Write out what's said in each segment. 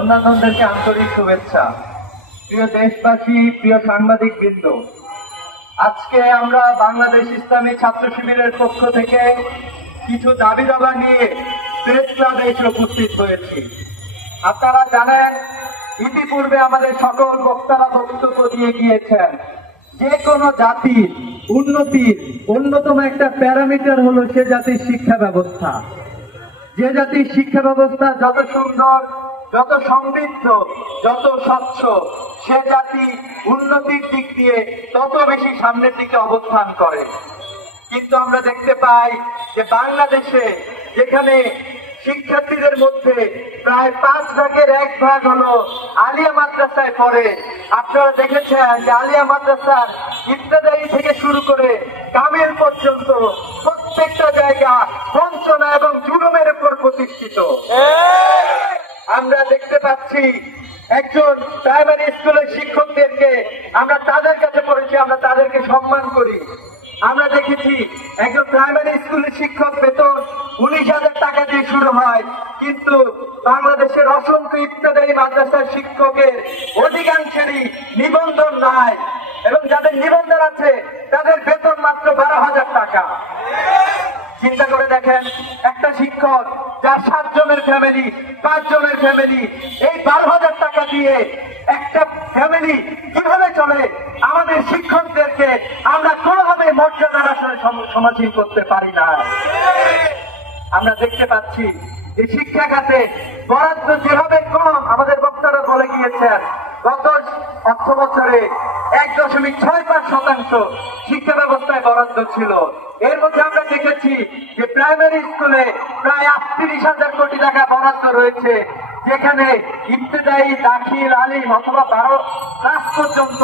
অন্যান্যদেরকে আন্তরিক শুভেচ্ছা। প্রিয় দেশবাসী, প্রিয় সাংবাদিক বৃন্দ আজকে আমরা বাংলাদেশ ইসলামী ছাত্র শিবিরের পক্ষ থেকে কিছু দাবি দাবা নিয়ে প্রেস ক্লাবে এসে উপস্থিত হয়েছি। আপনারা জানেন, ইতিপূর্বে আমাদের সকল বক্তারা বক্তব্য দিয়ে গিয়েছেন, যে কোনো জাতির উন্নতির অন্যতম একটা প্যারামিটার হলো সে জাতির শিক্ষা ব্যবস্থা। যে জাতির শিক্ষা ব্যবস্থা যত সুন্দর যত সমৃদ্ধ, যত স্বচ্ছ সে জাতি উন্নতির দিক দিয়ে তত বেশি সামনের দিকে অবস্থান করে। কিন্তু আমরা দেখতে পাই যে বাংলাদেশে যেখানে শিক্ষার্থীদের মধ্যে প্রায় পাঁচ ভাগের এক ভাগ হলো আলিয়া মাদ্রাসায় পড়ে। আপনারা দেখেছেন যে আলিয়া মাদ্রাসার ইত্যাদি থেকে শুরু করে কামিল পর্যন্ত প্রত্যেকটা জায়গা বঞ্চনা এবং জুলুমের উপর প্রতিষ্ঠিত। আমরা দেখতে পাচ্ছি একজন প্রাইমারি স্কুলের শিক্ষকদেরকে, আমরা তাদের কাছে পড়েছি, আমরা তাদেরকে সম্মান করি। আমরা দেখেছি একজন প্রাইমারি স্কুলের শিক্ষক বেতন উনিশ হাজার টাকা দিয়ে শুরু হয়, কিন্তু বাংলাদেশের অসংখ্য ইত্যাদি মাদ্রাসার শিক্ষকের অধিকাংশেরই নিবন্ধন নাই, এবং যাদের নিবন্ধন আছে, তাদের বেতন মাত্র বারো হাজার টাকা। চিন্তা করে দেখেন, একটা শিক্ষক যার সাত জনের ফ্যামিলি পাঁচ জনের ফ্যামিলি এই বারো হাজার টাকা দিয়ে একটা ফ্যামিলি কীভাবে চলে? আমাদের শিক্ষকদেরকে আমরা কোনোভাবে মর্যাদার আসলে সম- সমাধীন করতে পারি না। আমরা দেখতে পাচ্ছি, এই শিক্ষা খাতে বরাদ্দ যেভাবে কম, আমাদের বক্তারা বলে গিয়েছেন গত অর্থ বছরে এক দশমিক ছয় পাঁচ শতাংশ শিক্ষা ব্যবস্থায় বরাদ্দ ছিল। এর মধ্যে আমরা দেখেছি যে প্রাইমারি স্কুলে প্রায় আটত্রিশ হাজার কোটি টাকা বরাদ্দ রয়েছে, যেখানে ইবতদায়ী দাখিল, আলিম অথবা বারো ক্লাস পর্যন্ত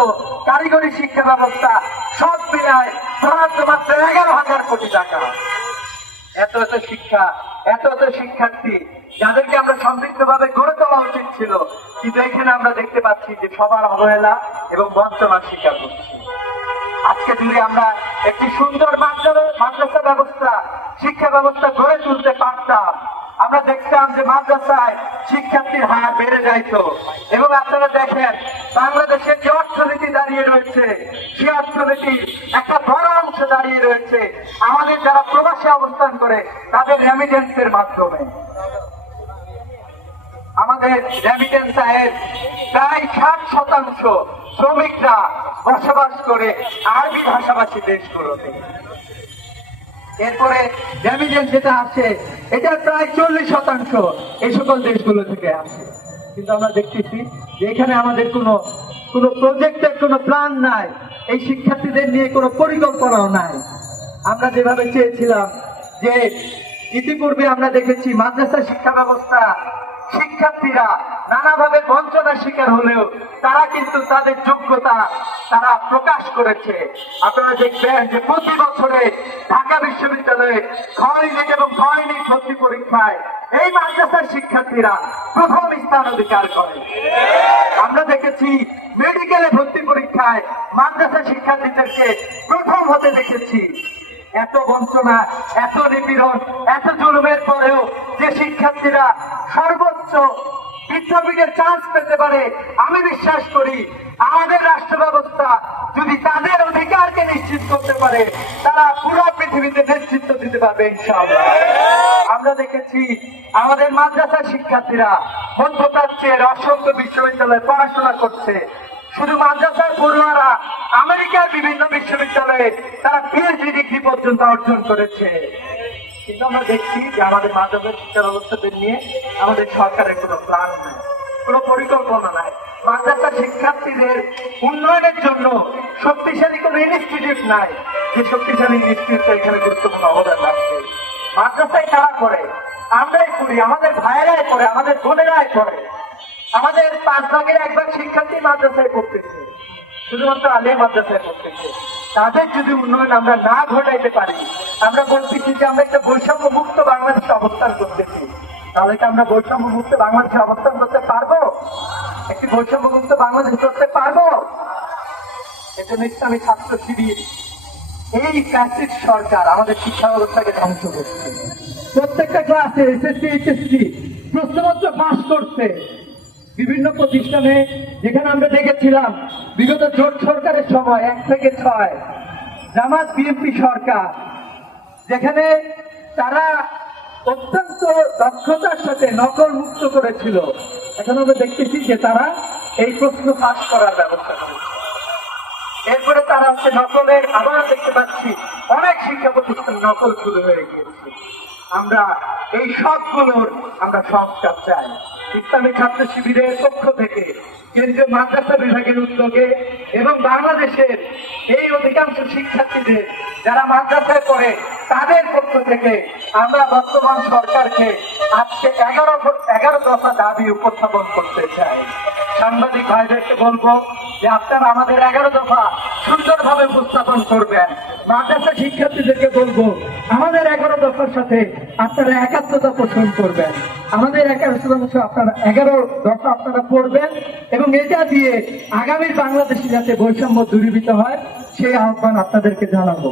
কারিগরি শিক্ষা ব্যবস্থা সব মিলায় বরাদ্দ মাত্র এগারো হাজার কোটি টাকা। এত এত শিক্ষা, এত এত শিক্ষার্থী, যাদেরকে আমরা সমৃদ্ধ ভাবে গড়ে তোলা উচিত ছিল কিন্তু এখানে আমরা দেখতে পাচ্ছি যে সবার অবহেলা এবং বঞ্চনার শিকার করছি আজকে যদি আমরা একটি সুন্দর মাদ্রাসা ব্যবস্থা, শিক্ষা ব্যবস্থা গড়ে তুলতে পারতাম, আমরা দেখতাম যে মাদ্রাসায় শিক্ষার্থীর হার বেড়ে যাইতো। এবং আপনারা দেখেন বাংলাদেশের যে অর্থনীতি দাঁড়িয়ে রয়েছে, সে অর্থনীতির একটা বড় অংশ দাঁড়িয়ে রয়েছে। আমাদের যারা প্রবাসে অবস্থান করে, তাদের রেমিটেন্সের মাধ্যমে। আমাদের রেমিটেন্স প্রায় ষাট শতাংশ শ্রমিকরা বসবাস করে আরবি ভাষাভাষী দেশগুলোতে। এরপরে রেমিটেন্স যেটা আসে এটা প্রায় চল্লিশ শতাংশ এই সকল দেশগুলো থেকে আসে। কিন্তু আমরা দেখতেছি যে এখানে আমাদের কোনো কোনো প্রজেক্টের কোনো প্ল্যান নাই, এই শিক্ষার্থীদের নিয়ে কোনো পরিকল্পনাও নাই। আমরা যেভাবে চেয়েছিলাম যে ইতিপূর্বে আমরা দেখেছি মাদ্রাসা শিক্ষা ব্যবস্থা শিক্ষার্থীরা নানাভাবে বঞ্চনার শিকার হলেও তারা কিন্তু তাদের যোগ্যতা তারা প্রকাশ করেছে। আপনারা দেখবেন যে প্রতি বছরে ঢাকা বিশ্ববিদ্যালয়ে খয়নিক এবং খয়নিক ভর্তি পরীক্ষায় এই মাদ্রাসার শিক্ষার্থীরা প্রথম স্থান অধিকার করে। আমরা দেখেছি মেডিকেলে ভর্তি পরীক্ষায় মাদ্রাসা শিক্ষার্থীদেরকে প্রথম হতে দেখেছি। এত বঞ্চনা, এত নিপীড়ন, এত জুলুমের পরেও যে শিক্ষার্থীরা সর্বোচ্চ বিদ্যাপীঠের চান্স পেতে পারে, আমি বিশ্বাস করি আমাদের রাষ্ট্র ব্যবস্থা যদি তাদের অধিকারকে নিশ্চিত করতে পারে, তারা পুরো পৃথিবীতে নেতৃত্ব দিতে পারবে আমরা দেখেছি আমাদের মাদ্রাসার শিক্ষার্থীরা মধ্যপ্রাচ্যের অসংখ্য বিশ্ববিদ্যালয়ে পড়াশোনা করছে। শুধু মাদ্রাসার পড়ুয়ারা, আমেরিকার বিভিন্ন বিশ্ববিদ্যালয়ে তারা পিএইচডি ডিগ্রি পর্যন্ত অর্জন করেছে। কিন্তু আমরা দেখছি যে আমাদের মাদ্রাসার শিক্ষা ব্যবস্থাদের নিয়ে আমাদের সরকারের কোনো প্ল্যান নাই, কোনো পরিকল্পনা নাই। মাদ্রাসা শিক্ষার্থীদের উন্নয়নের জন্য শক্তিশালী কোনো ইনস্টিটিউট নাই। যে শক্তিশালী ইনস্টিটিউট এখানে গুরুত্বপূর্ণ অবদান রাখছে। মাদ্রাসায় তারা করে আমরাই করি আমাদের ভাইয়েরাই করে আমাদের বোনেরাই করে আমাদের পাঁচ ভাগের একবার শিক্ষার্থী মাদ্রাসায় পড়তেছে। শুধুমাত্র আলিয়া মাদ্রাসায় পড়তেছে। তাদের যদি উন্নয়ন আমরা না ঘটাইতে পারি, আমরা বলতেছি যে আমরা একটা বৈষম্য মুক্ত বাংলাদেশে অবস্থান করতেছি। তাহলে কি আমরা বৈষম্য মুক্ত বাংলাদেশে অবস্থান করতে পারব? একটি বৈষম্য মুক্ত বাংলাদেশ করতে পারব? এজন্য ইসলামী ছাত্র শিবির, এই প্যাসিভ সরকার আমাদের শিক্ষা ব্যবস্থাকে ধ্বংস করছে। প্রত্যেকটা ক্লাসে এসএসসি এইচএসসি প্রশ্নপত্র পাস করছে। বিভিন্ন প্রতিষ্ঠানে যেখানে আমরা দেখেছিলাম, বিগত জোট সরকারের সময়, এক থেকে ছয়, জামাত বিএনপি সরকার, যেখানে তারা অত্যন্ত দক্ষতার সাথে নকল মুক্ত করেছিল। এখন আমরা দেখতেছি যে তারা এই প্রশ্ন ফাঁস করার ব্যবস্থা করেছে। এরপরে তারা হচ্ছে নকলের, আবার দেখতে পাচ্ছি অনেক শিক্ষা প্রতিষ্ঠান নকল শুরু হয়ে গিয়েছে। আমরা এই সবগুলোর আমরা সংস্কার চাই। ইসলামী ছাত্র শিবিরের পক্ষ থেকে কেন্দ্রীয় মাদ্রাসা বিভাগের উদ্যোগে এবং বাংলাদেশের এই অধিকাংশ শিক্ষার্থীদের যারা মাদ্রাসায় পড়ে, তাদের পক্ষ থেকে আমরা বর্তমান সরকারকে আজকে এগারো এগারো দফা দাবি উপস্থাপন করতে চাই। সাংবাদিক ভাইদেরকে বলব যে আপনারা আমাদের এগারো দফা সুন্দরভাবে উপস্থাপন করবেন। মাদ্রাসা শিক্ষার্থীদেরকে বলব, আমাদের এগারো দফার সাথে আপনারা একাত্মতা পোষণ করবেন। আমাদের এগারো শতাংশ আপনারা এগারো দফা আপনারা পড়বেন এবং এটা দিয়ে আগামী বাংলাদেশে যাতে বৈষম্য দূরীভূত হয়, সেই আহ্বান আপনাদেরকে জানাব।